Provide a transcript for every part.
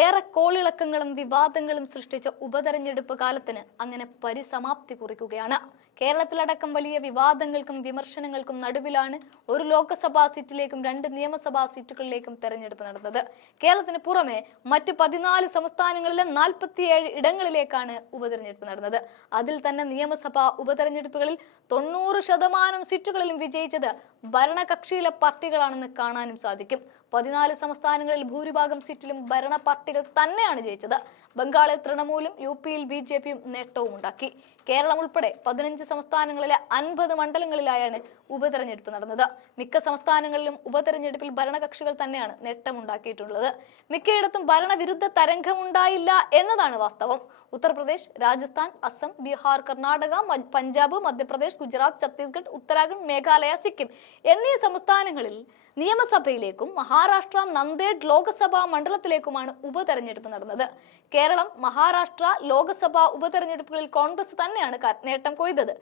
ഏറെ കോളിളക്കങ്ങളും വിവാദങ്ങളും സൃഷ്ടിച്ച ഉപതെരഞ്ഞെടുപ്പ് കാലത്തിന് അങ്ങനെ പരിസമാപ്തി കുറിക്കുകയാണ്. കേരളത്തിലടക്കം വലിയ വിവാദങ്ങൾക്കും വിമർശനങ്ങൾക്കും നടുവിലാണ് ഒരു ലോക്സഭാ സീറ്റിലേക്കും രണ്ട് നിയമസഭാ സീറ്റുകളിലേക്കും തെരഞ്ഞെടുപ്പ് നടന്നത്. കേരളത്തിന് പുറമെ മറ്റ് പതിനാല് സംസ്ഥാനങ്ങളിലെ നാൽപ്പത്തിയേഴ് ഇടങ്ങളിലേക്കാണ് ഉപതെരഞ്ഞെടുപ്പ് നടന്നത്. അതിൽ തന്നെ നിയമസഭാ ഉപതെരഞ്ഞെടുപ്പുകളിൽ തൊണ്ണൂറ് ശതമാനം സീറ്റുകളിലും വിജയിച്ചത് ഭരണകക്ഷിയിലെ പാർട്ടികളാണെന്ന് കാണാനും സാധിക്കും. പതിനാല് സംസ്ഥാനങ്ങളിൽ ഭൂരിഭാഗം സീറ്റിലും ഭരണ പാർട്ടികൾ തന്നെയാണ് ജയിച്ചത്. ബംഗാളിൽ തൃണമൂലും യു പിയിൽ ബി ജെ പിയും നേട്ടവും ഉണ്ടാക്കി. കേരളം ഉൾപ്പെടെ പതിനഞ്ച് സംസ്ഥാനങ്ങളിലെ അൻപത് മണ്ഡലങ്ങളിലായാണ് ഉപതെരഞ്ഞെടുപ്പ് നടന്നത്. മിക്ക സംസ്ഥാനങ്ങളിലും ഉപതെരഞ്ഞെടുപ്പിൽ ഭരണകക്ഷികൾ തന്നെയാണ് നേട്ടമുണ്ടാക്കിയിട്ടുള്ളത്. മിക്കയിടത്തും ഭരണവിരുദ്ധ തരംഗമുണ്ടായില്ല എന്നതാണ് വാസ്തവം. ഉത്തർപ്രദേശ് രാജസ്ഥാൻ അസം ബീഹാർ കർണാടക പഞ്ചാബ് മധ്യപ്രദേശ് ഗുജറാത്ത് ഛത്തീസ്ഗഡ് ഉത്തരാഖണ്ഡ് മേഘാലയ സിക്കിം എന്നീ സംസ്ഥാനങ്ങളിൽ നിയമസഭയിലേക്കും മഹാരാഷ്ട്ര നന്ദേഡ് ലോക്സഭാ മണ്ഡലത്തിലേക്കുമാണ് ഉപതെരഞ്ഞെടുപ്പ് നടന്നത്. കേരളം മഹാരാഷ്ട്ര ലോക്സഭാ ഉപതെരഞ്ഞെടുപ്പുകളിൽ കോൺഗ്രസ് തന്നെയാണ് നേട്ടം കൊയ്തത്.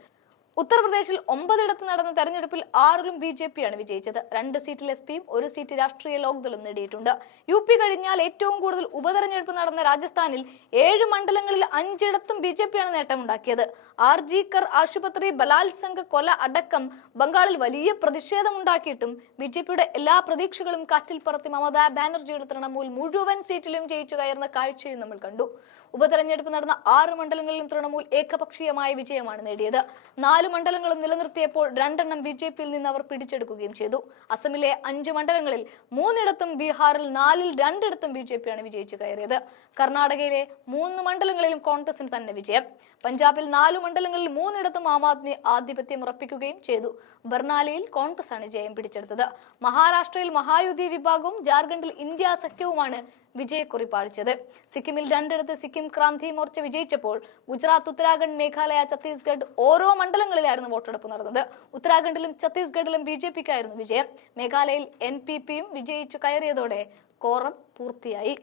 ഉത്തർപ്രദേശിൽ ഒമ്പതിടത്ത് നടന്ന തെരഞ്ഞെടുപ്പിൽ ആറിലും ബി ജെ പിയാണ് വിജയിച്ചത്. രണ്ട് സീറ്റിൽ എസ് പിയും ഒരു സീറ്റ് രാഷ്ട്രീയ ലോക്ദളും നേടിയിട്ടുണ്ട്. യു പി കഴിഞ്ഞാൽ ഏറ്റവും കൂടുതൽ ഉപതെരഞ്ഞെടുപ്പ് നടന്ന രാജസ്ഥാനിൽ ഏഴ് മണ്ഡലങ്ങളിൽ അഞ്ചിടത്തും ബി ജെ പിയാണ് നേട്ടമുണ്ടാക്കിയത്. ആർ ജി കർ ആശുപത്രി ബലാത്സംഗ കൊല അടക്കം ബംഗാളിൽ വലിയ പ്രതിഷേധമുണ്ടാക്കിയിട്ടും ബി ജെ പിയുടെ എല്ലാ പ്രതീക്ഷകളും കാറ്റിൽ പറത്തി മമതാ ബാനർജിയുടെ തൃണമൂൽ മുഴുവൻ സീറ്റിലും ജയിച്ചു കയറുന്ന കാഴ്ചയും നമ്മൾ കണ്ടു. ഉപതെരഞ്ഞെടുപ്പ് നടന്ന ആറ് മണ്ഡലങ്ങളിലും തൃണമൂൽ ഏകപക്ഷീയമായ വിജയമാണ് നേടിയത്. നാല് മണ്ഡലങ്ങളും നിലനിർത്തിയപ്പോൾ രണ്ടെണ്ണം ബി നിന്ന് അവർ പിടിച്ചെടുക്കുകയും ചെയ്തു. അസമിലെ അഞ്ച് മണ്ഡലങ്ങളിൽ മൂന്നിടത്തും ബീഹാറിൽ നാലിൽ രണ്ടിടത്തും ബി ജെ പിയാണ് വിജയിച്ചു കയറിയത്. കർണാടകയിലെ മൂന്ന് മണ്ഡലങ്ങളിലും കോൺഗ്രസിന് തന്നെ വിജയം. പഞ്ചാബിൽ നാല് മണ്ഡലങ്ങളിൽ മൂന്നിടത്തും ആം ആദ്മി ആധിപത്യം ഉറപ്പിക്കുകയും ചെയ്തു. ബർണാലയിൽ കോൺഗ്രസ് ആണ് ജയം പിടിച്ചെടുത്തത്. മഹാരാഷ്ട്രയിൽ മഹായുതി വിഭാഗവും ജാർഖണ്ഡിൽ ഇന്ത്യ സഖ്യവുമാണ് വിജയക്കുറിപ്പാടിച്ചത് സിക്കിമിൽ രണ്ടിടത്ത് സിക്കിം ക്രാന്തി മോർച്ച വിജയിച്ചപ്പോൾ ഗുജറാത്ത് ഉത്തരാഖണ്ഡ് മേഘാലയ ഛത്തീസ്ഗഡ് ഓരോ മണ്ഡലങ്ങളിലായിരുന്നു വോട്ടെടുപ്പ് നടന്നത്. ഉത്തരാഖണ്ഡിലും ഛത്തീസ്ഗഡിലും ബി ജെ പിക്കായിരുന്നു വിജയം. മേഘാലയയിൽ എൻ പി പിയും വിജയിച്ചു കയറിയതോടെ കോറം പൂർത്തിയായി.